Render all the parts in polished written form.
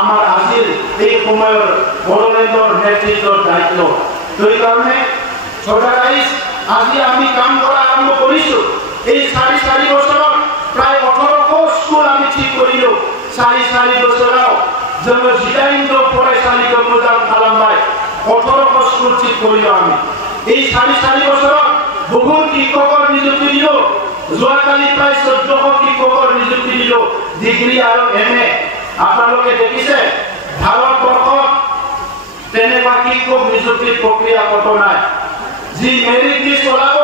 আমার আজির এই সময়ের বড়লেন্ডর নেতৃত্বর দায়িত্ব সেই কারণে ছোটা রাইস আজি আমি কাম করা আরম্ভ করিছো এই 4.5 বছর প্রায় 18 স্কুল আমি ঠিক করিলো 4.5 বছরাও যেন জিদাইন্দ ফরাইসালিকে মোজাম খালামবাই 18 স্কুল ঠিক করিলো আমি এই 4.5 বছর বহু শিক্ষকৰ নিযুক্তি দিলো যোৱাকালি প্ৰায় 1400 শিক্ষকৰ নিযুক্তি দিলো ডিগ্ৰী আৰু এমএ আপোনালোকে দেখিছে ভাৰতবৰ্ষত তেনেকুৱা শিক্ষক নিযুক্তিৰ প্ৰক্ৰিয়া কত নাই যি মেৰিট লিষ্ট ওলাব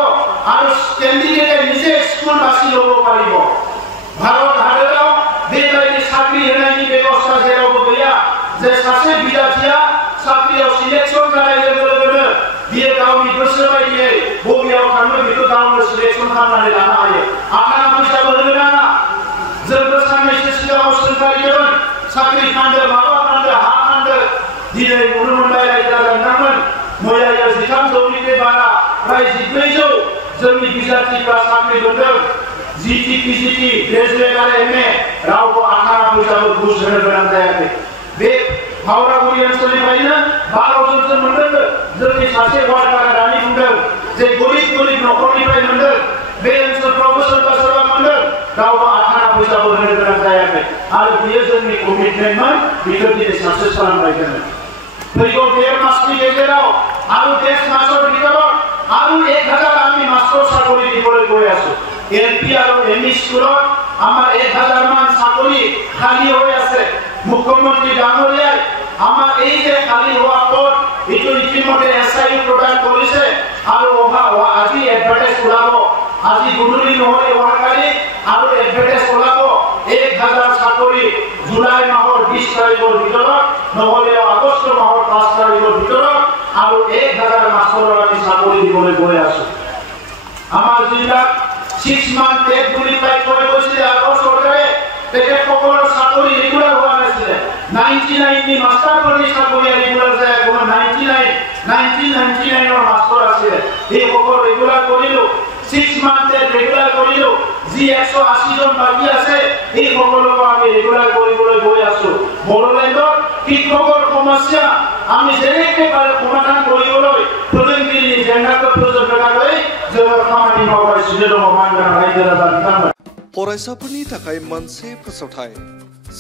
আৰু কেণ্ডিডেটে নিজে স্কুল বাছি ল'ব পাৰিব ভাৰত হাতেও বেকাৰী চাকৰি হেৰাইনি ব্যৱস্থা যেৰব গয়া যে সাসে বিদ্যাৰ্থীয়া চাকৰিৰ সিলেকশন কৰাই গলে দিয়ে গাঁৱৰ বিদ্যালয় দিয়ে ববিয়াও থানো বিটো গাঁৱৰ সিলেকশন খানালে লানা আয়ে আপনারা পয়সা বলবে না যেটা সামনে শিক্ষা অবস্থান চাকরি ফান্ডে বাবা ফান্ডে হাত ফান্ডে দিনে মুরুমন্ডায় রাইতা জানামন ময়ায়া জিখাম জমিতে বারা প্রায় 1200 जोंनि बिजाथिफ्रा साख्रि मोनदों जिटी पिजिटी ग्रेजुएट आरो एमए रावबो आखाना फैसाबो घुस होनो गोनां जायाखै बे हावरागुरि ओनसोलनिफ्रायनो 12 जनसो मोनदों जोंनि सासे वार्डारा दानि बुंदों जे गरिब नखरनिफ्राय मोनदों बे ओनसोलफ्रावबो सोरबा सोरबा मोनदों रावबो आखाना फैसाबो होनो गोनां जायाखै आरो बियो जोंनि कमिटमेन्टमोन बेखौ दिनै साक्सेस खालामबाय जोङो फैगौ 1.5 मासनि गेजेराव आरो 1.5 मासर भितराव आरो 1000 आमी मास्टर চাকৰি দিবলৈ গৈ আছো এলপি আৰু এমই স্কুলত আমাৰ 1000 মান চাকৰি খালি হৈ আছে মুখ্যমন্ত্ৰী ডাঙৰীয়াই আমাৰ এই যে খালি হোৱা পদ এটো ইতিমধ্যে এসআইউ প্ৰদান কৰিছে আৰু আজি এডভাৰটাইজ ওলাব আজি গুৰুলি নহলে ওহাকালি আৰু এডভাৰটাইজ ওলাব 1000 চাকৰি জুলাই মাহৰ 20 তাৰিখৰ ভিতৰত নহলে আগষ্ট মাহৰ 5 তাৰিখৰ ভিতৰত আৰু 1000 মাস্টাৰৰ আমি চাকৰি দিবলৈ গৈ আছো আমাৰ জিলাত 6 মান টেক বুলি পাই কৈছিল আগৰ চৰকাৰে টেকে সকলৰ চাকৰি ৰেগুলাৰ হোৱা নাছিল 99 নি মাস্টাৰ কৰি চাকৰি ৰেগুলাৰ যায় কোনো 1999 ৰ মাস্টাৰ আছিল এই সকল ৰেগুলাৰ কৰিলো 6 মান টেক ৰেগুলাৰ কৰিলো যি 180 জন বাকি আছে এই সকলক আমি ৰেগুলাৰ কৰিবলৈ গৈ আছো বড়োলেণ্ডৰ শিক্ষকৰ সমস্যা আমি যেনেকৈ পালে সমাধান কৰিবলৈ প্রজন্মের জেন্ডারকে প্রজন্মটা লৈ जोङो खामानि मावगासिनो दङ मानगोनां रायजो राजा बिथांमोन फरायसाफोरनि थाखाय मोनसे फोसावथाय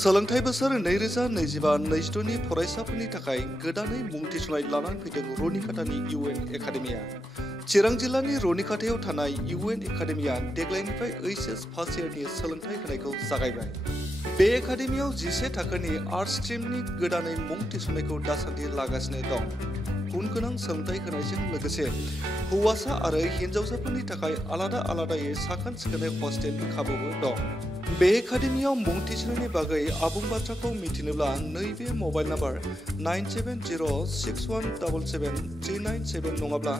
सोलोंथाइ बोसोर 2025-26 नि फरायसाफोरनि थाखाय गोदानै मुं थिसननाय लानानै फैदों रनिकाटानि इउएन एकाडेमिया चिरां जिल्लानि रनिकाटायाव थानाय इउएन एकाडेमिया देग्लायनिफ्राय एचएस फार्स्ट इयारनि सोलोंथाइ होनायखौ जागायबाय बे एकाडेमियाव 11 थाखोनि आर्ट्स स्ट्रीमनि गोदानै मुं थिसननायखौ दासान्दि लागासिनो दं गुन गोनां सोलोंथाइ होनायजों लोगोसे हौवासा आरो हिन्जावसाफोरनि थाखाय आलादा आलादायै साखोन सिखोनै हस्टेलनि खाबुबो दं बे एकाडेमियाव मुं थिसननायनि बागै आबुं बाथ्राखौ मिथिनोब्ला नैबे मबाइल नाम्बार 9706177397 नङाब्ला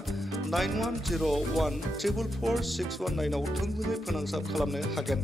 9101444619 आव थोंजोङै फोनांजाब खालामनो हागोन।